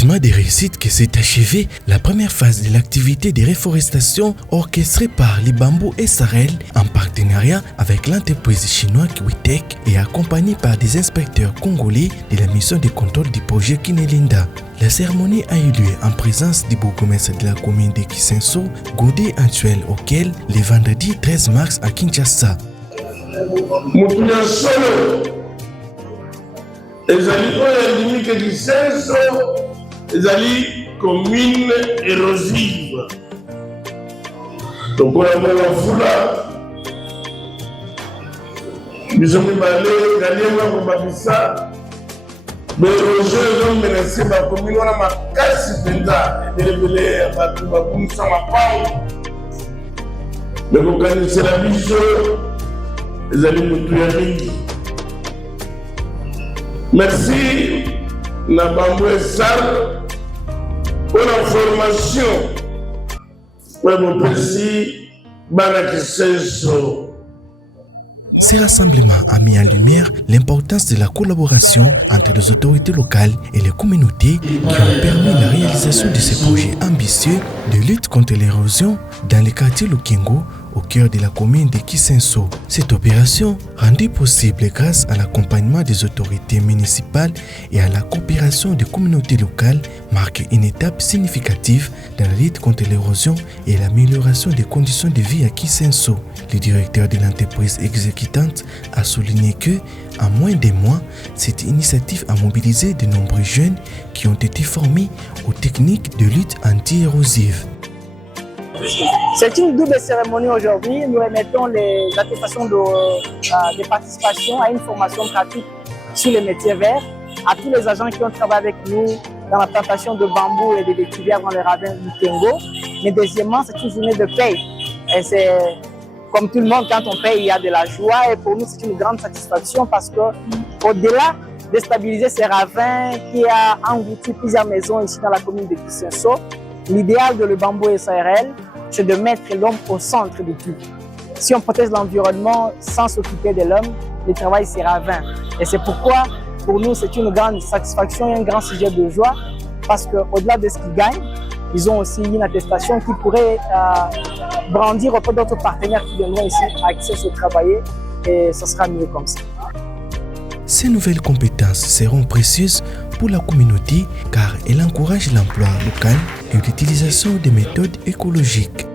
sentiment de réussite que s'est achevé la première phase de l'activité de réforestation orchestrée par les Bambous SARL en partenariat avec l'entreprise chinoise Kiwitech et accompagnée par des inspecteurs congolais de la mission de contrôle du projet Kinelinda. La cérémonie a eu lieu en présence du bourgmestre de la commune de Kisenso, Godé Antuel, auquel le vendredi 13 mars à Kinshasa. Les commune érosive. Donc on a la foula. Nous sommes allés gagner ma babissa. Mais aujourd'hui, nous menacés ma commune, on a ma casse penda. Et les ma commune sans ma part. Mais vous connaissez la mission. Les amis Moutouari. Merci. Na Bambou SARL pour la formation. Mon président, Banakisenso. Ces rassemblements a mis en lumière l'importance de la collaboration entre les autorités locales et les communautés qui ont permis la réalisation de ces projets ambitieux de lutte contre l'érosion dans le quartier Lukingo, au cœur de la commune de Kisenso. Cette opération, rendue possible grâce à l'accompagnement des autorités municipales et à la coopération des communautés locales, marque une étape significative dans la lutte contre l'érosion et l'amélioration des conditions de vie à Kisenso. Le directeur de l'entreprise exécutante a souligné que, en moins de mois, cette initiative a mobilisé de nombreux jeunes qui ont été formés aux techniques de lutte anti-érosive. C'est une double cérémonie aujourd'hui. Nous remettons les attestations de participation à une formation pratique sur les métiers verts à tous les agents qui ont travaillé avec nous dans la plantation de bambou et de vétiliers dans les ravins du Congo. Mais deuxièmement, c'est une journée de paye. Et c'est comme tout le monde, quand on paye, il y a de la joie. Et pour nous, c'est une grande satisfaction parce qu'au-delà de stabiliser ces ravins qui a englouti plusieurs maisons ici dans la commune de Kisenso, l'idéal de le Bambou SARL, c'est de mettre l'homme au centre de tout. Si on protège l'environnement sans s'occuper de l'homme, le travail sera vain. Et c'est pourquoi, pour nous, c'est une grande satisfaction et un grand sujet de joie, parce qu'au-delà de ce qu'ils gagnent, ils ont aussi une attestation qui pourrait brandir auprès d'autres partenaires qui viendront ici accès à travailler, et ce sera mieux comme ça. Ces nouvelles compétences seront précieuses pour la communauté car elles encouragent l'emploi local et l'utilisation des méthodes écologiques.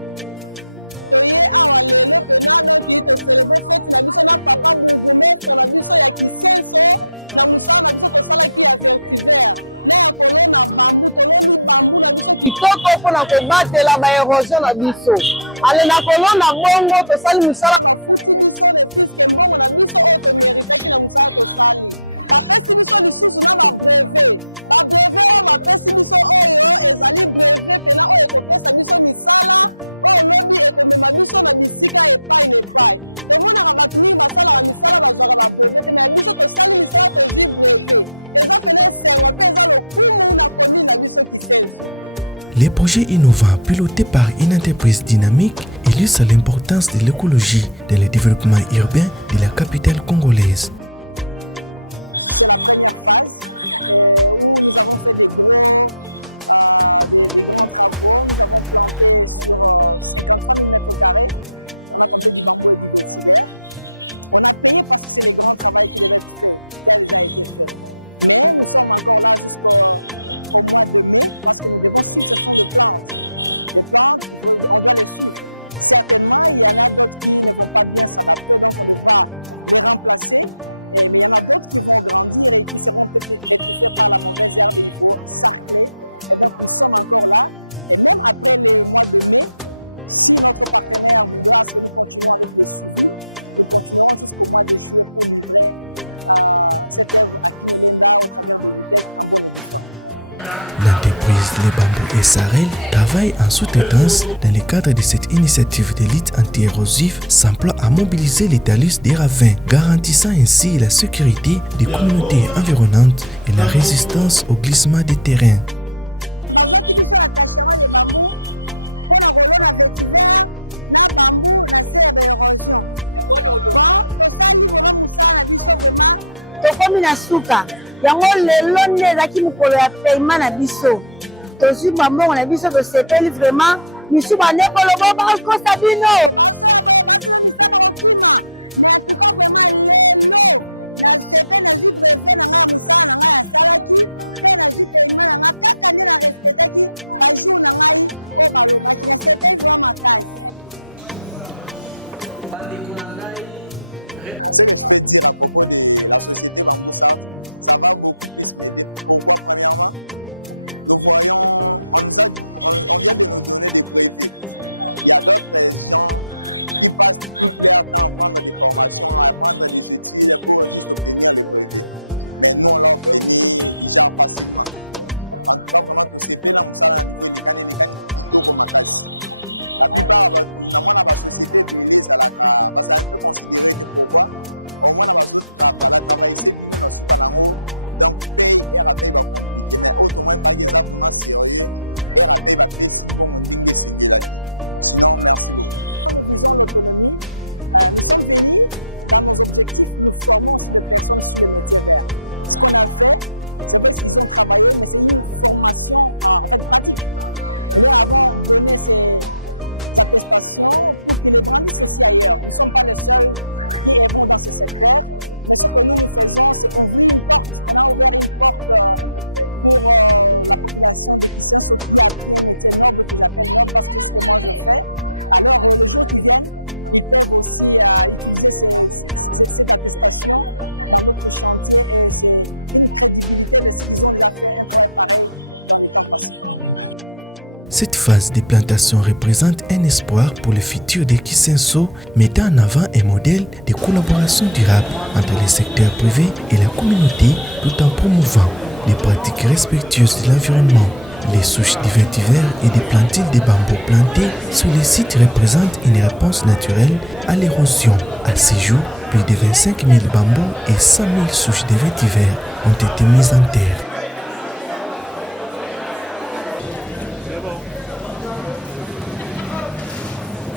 Kitoko mpona kobatela baérosion na biso. Ale na kolona bongo tosali misala. Les projets innovants pilotés par une entreprise dynamique illustrent l'importance de l'écologie dans le développement urbain de la capitale congolaise. L'entreprise Les Bambous SARL travaille en sous-traitance dans le cadre de cette initiative de lutte anti-érosive s'emploie à mobiliser les talus des ravins, garantissant ainsi la sécurité des communautés environnantes et la résistance au glissement des terrains. yango lelo nde ezalaki mokolo ya paiement na biso tozwi mambongo na biso tosepeli vraiment misu bandekolo bo bakosa bino. Cette phase de plantation représente un espoir pour le futur de Kisenso, mettant en avant un modèle de collaboration durable entre les secteurs privés et la communauté, tout en promouvant des pratiques respectueuses de l'environnement. Les souches de vétiver et des plantules de bambou plantés sur les sites représentent une réponse naturelle à l'érosion. À ce jour, plus de 25 000 bambous et 100 000 souches de vétiver ont été mises en terre.